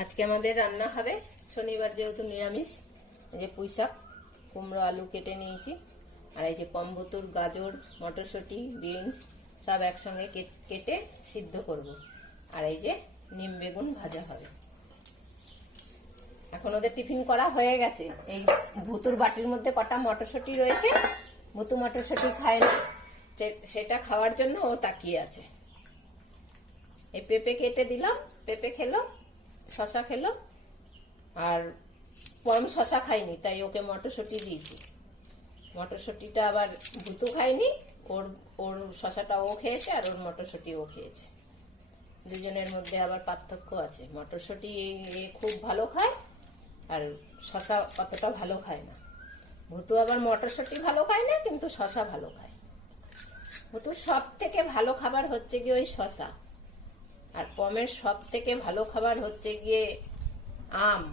আজকে আমাদের রান্না হবে শনিবার যেহেতু নিরামিষ। এই যে পুঁই শাক, কুমড়ো, আলু কেটে নিয়েছি, আর এই যে পমবুতুর, গাজর, মটরশুঁটি, বিনস সব একসঙ্গে কেটে সিদ্ধ করব। আর এই যে নিম বেগুন ভাজা হবে। এখন ওদের টিফিন করা হয়ে গেছে। এই ভুতুর বাটির মধ্যে কটা মটরশুঁটি রয়েছে, ভুতু মটরশুঁটি খায় না, সেটা খাওয়ার জন্য ও তাকিয়ে আছে। এই পেঁপে কেটে দিলাম, পেঁপে খেলো, শশা খেলো, আর পরম শশা খাইনি, তাই ওকে মটরশুঁটি দিয়েছি। মটরশুঁটিটা আবার ভুতু খায়নি, ওর ওর শশাটা ও খেয়েছে আর ওর মটরশুঁটি ও খেয়েছে। দুজনের মধ্যে আবার পার্থক্য আছে। মটরশুঁটি খুব ভালো খায় আর শশা অতটা ভালো খায় না। ভুতু আবার মটরশুঁটি ভালো খায় না, কিন্তু শশা ভালো খায়। ভুতুর সব থেকে ভালো খাবার হচ্ছে গিয়ে ওই শশা, আর পমের সব থেকে ভালো খাবার হচ্ছে গিয়ে আম।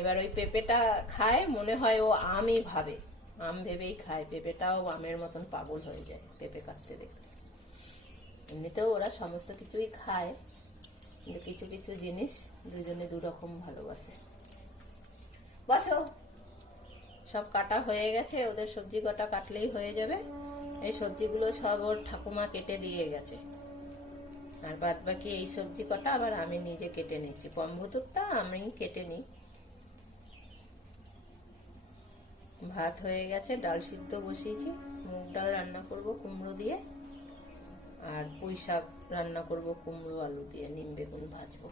এবার ওই পেঁপেটা খায়, মনে হয় ও আমই ভাবে, আম ভেবেই খায়। পেঁপেটাও আমের মতন পাগল হয়ে যায় পেঁপে কাটতে দেখতে। এমনিতেও ওরা সমস্ত কিছুই খায়, কিন্তু কিছু কিছু জিনিস দুজনে দুরকম ভালোবাসে। বসো, সব কাটা হয়ে গেছে, ওদের সবজি কটা কাটলেই হয়ে যাবে। এই সবজিগুলো সব ওর ঠাকুমা কেটে দিয়ে গেছে, আর বাদ বাকি এই সবজি কটা আবার আমি নিজে কেটে নিচ্ছি। পমভুতুরটা আমি কেটে নিই। ভাত হয়ে গেছে, ডাল সিদ্ধ বসিয়েছি, মুগ ডাল রান্না করব কুমড়ো দিয়ে, আর পুঁই শাক রান্না করব কুমড়ো আলু দিয়ে, নিম বেগুন ভাজবো।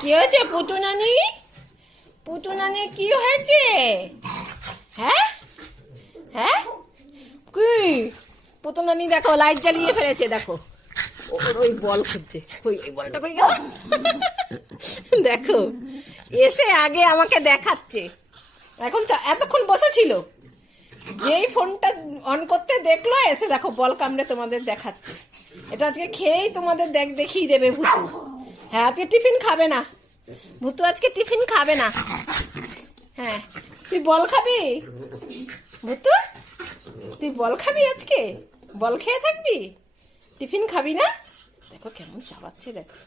কি হয়েছে পুটু নানি? পুটু নানি কি হয়েছে? হ্যাঁ হ্যাঁ, কি পুটু নানি? দেখো লাইট জ্বালিয়ে ফেলেছে, দেখো ওর ওই বল খুঁজছে। ওই বলটা কই গেল? দেখো এসে আগে আমাকে দেখাচ্ছে। এখন এতক্ষণ বসেছিল, যেই ফোনটা অন করতে দেখলো, এসে দেখো বল কামড়ে তোমাদের দেখাচ্ছে। এটা আজকে খেয়েই তোমাদের দেখিয়ে দেবে ভুতু। হ্যাঁ, আজকে টিফিন খাবে না ভুতু, আজকে টিফিন খাবে না। হ্যাঁ, তুই বল খাবি ভুতু? তুই বল খাবি আজকে? বল খেয়ে থাকবি, টিফিন খাবি না? দেখো কেমন চাবাচ্ছে, দেখো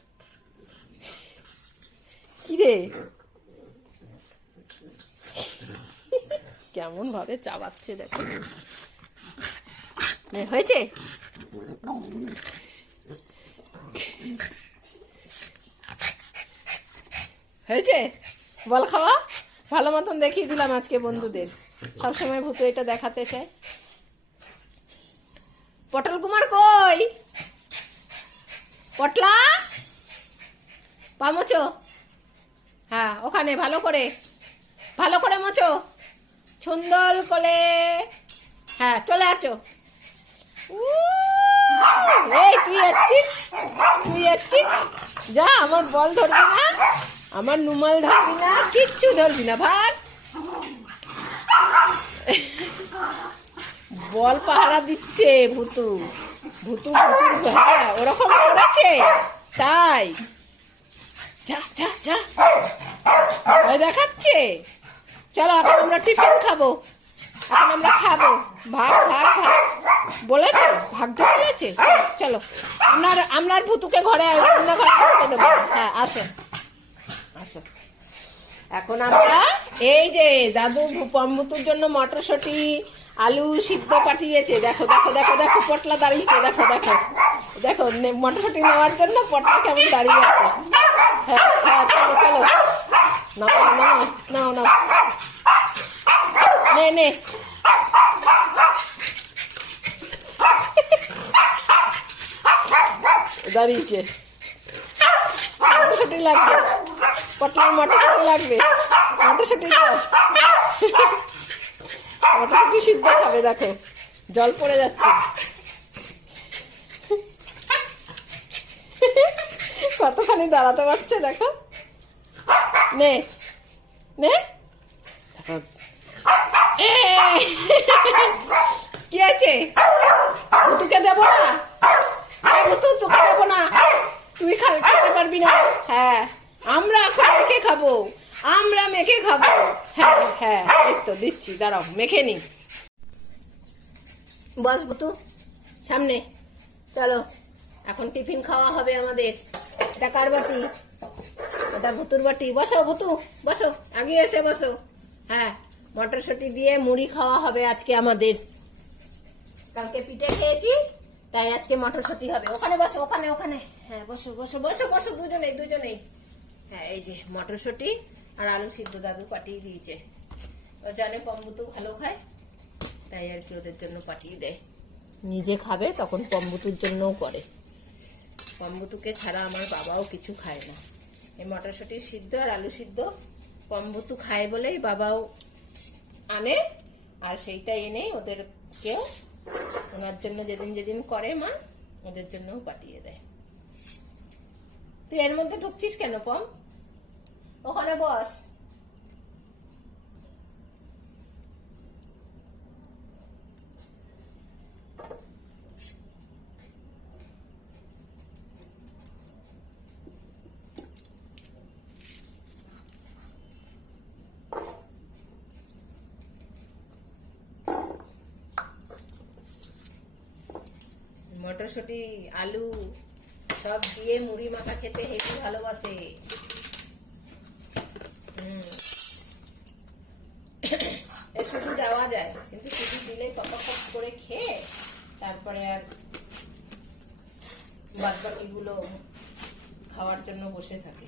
কি রে, কেমন ভাবে চাবাচ্ছে দেখো। হয়েছে? হয়েছে বল খাওয়া? ভালো মতন দেখিয়ে দিলাম আজকে বন্ধুদের। সবসময় ভুতু এটা দেখাতে চায়। পটল কুমার কই? পটলা, পা মোচো। হ্যাঁ, ওখানে ভালো করে মোচো, সুন্দর করে। হ্যাঁ, চলে আছো। এই তুই এসছিস, যা। আমার বল ধরবি না, আমার নুমাল ধরবি না, কিচ্ছু ধরবি না, ভাগ। বল পাহারা দিচ্ছে ভুতু। হ্যাঁ, ওরকম করেছে তাই। যা যা যা, ভয় দেখাচ্ছে। চলো এখন আমরা টিফিন খাবো, এখন আমরা খাবো। ভাগ বলেছে, ভাগতে বলেছে। চলো আমরা ভুতুকে ঘরে দেবো। হ্যাঁ, আসো। এখন আমরা এই যে দাদু পমবুতুর জন্য মটরশুঁটি, আলু সিদ্ধ পাঠিয়েছে। দেখো দেখো দেখো দেখো, পটলা দাঁড়িয়েছে, দেখো দেখো দেখো, মটরশুঁটি নেওয়ার জন্য পটলা কেমন দাঁড়িয়ে আছে। হ্যাঁ হ্যাঁ, চলো চলো, নাও, নে দাঁড়িয়েছে। মটরশুঁটি লাগবে, পটলার মটরশুঁটি লাগবে, মটরশুঁটি সিদ্ধ খাবে। দেখো জল পড়ে যাচ্ছে, কতখানি দাঁড়াতে পারছে দেখো। নে নে কি আছে তোকে দেবো না তোকে দেবো না তুই খেতে পারবি না হ্যাঁ আমরা এখন মেখে খাবো আমরা মেখে খাবো হ্যাঁ হ্যাঁ এই তো দিচ্ছি দাঁড়াও মেখে নি বস বুতু সামনে চলো এখন টিফিন খাওয়া হবে আমাদের এটা কার বাটি এটা ভুতুর বাটি বসো ভুতু বসো আগে এসে বসো হ্যাঁ মটরশুঁটি দিয়ে মুড়ি খাওয়া হবে আজকে আমাদের কালকে পিঠে খেয়েছি তাই আজকে মটরশুঁটি হবে ওখানে বসো ওখানে ওখানে হ্যাঁ বসো বসো বসো বসো দুজনেই হ্যাঁ এই যে মটরশুঁটি আর আলু সিদ্ধ দাদু পাঠিয়ে দিয়েছে ও জানে পম্বুতু ভালো খায় তাই আর কি ওদের জন্য পাঠিয়ে দেয় নিজে খাবে তখন পম্বুতুর জন্যও করে পম্বুতুকে ছাড়া আমার বাবাও কিছু খায় না এই মটরশুঁটি সিদ্ধ আর আলু সিদ্ধ পম্বুতু খায় বলেই বাবাও আনে আর সেইটা এনে ওদেরকেও ওনার জন্য যেদিন যেদিন করে মা ওদের জন্যও পাঠিয়ে দেয় তুই এর মধ্যে ঢুকছিস কেন পম ওখানে বস মটরশুঁটি আলু সব দিয়ে মুড়ি মাখা খেতে হেবি ভালোবাসে শুধু দেওয়া যায় কিন্তু শুধু দিলে কপক করে খেয়ে তারপরে আর বাদ বাকিগুলো খাওয়ার জন্য বসে থাকে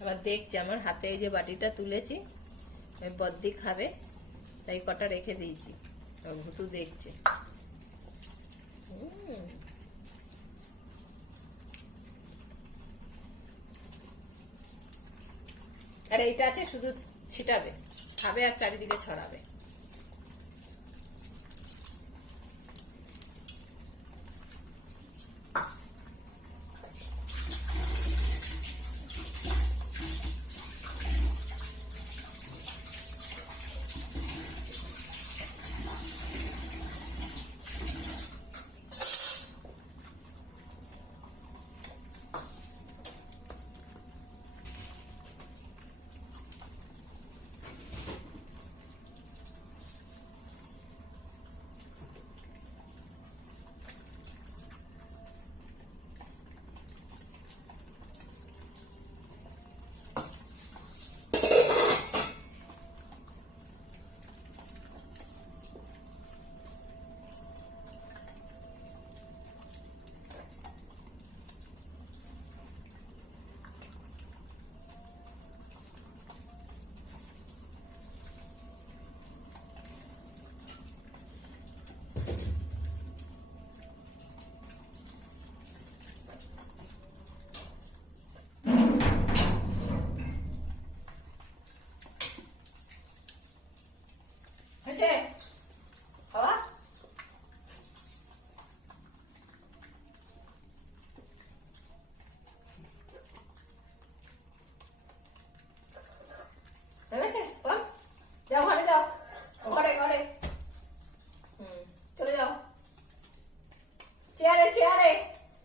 আবার দেখছি আমার হাতে এই যে বাটিটা তুলেছি বদ্দি খাবে তাই কটা রেখে দিয়েছি আর ভুতু দেখছে আর এইটা আছে শুধু ছিটাবে খাবে আর চারিদিকে ছড়াবে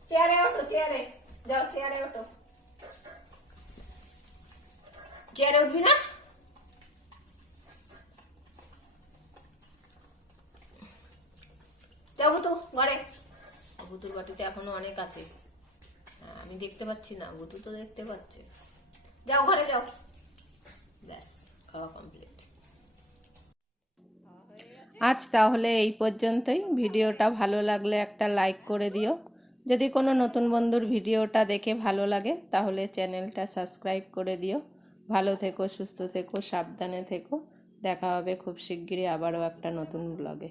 চেয়ারে ওঠো চেয়ারে যাও চেয়ারে ওঠো চেয়ারে উঠবি না যাও ভুতু ঘরে ভুতুর বাটিতে এখনো অনেক আছে আমি দেখতে পাচ্ছি না ভুতু তো দেখতে পাচ্ছে যাও ঘরে যাও ব্যাস খাওয়া কমপ্লিট আজ তাহলে এই পর্যন্তই। ভিডিওটা ভালো লাগলে একটা লাইক করে দিও। যদি কোনো নতুন বন্ধুর ভিডিওটা দেখে ভালো লাগে তাহলে চ্যানেলটা সাবস্ক্রাইব করে দিও। ভালো থেকো, সুস্থ থেকো, সাবধানে থেকো। দেখা হবে খুব শিগগিরই আবারও একটা নতুন ব্লগে।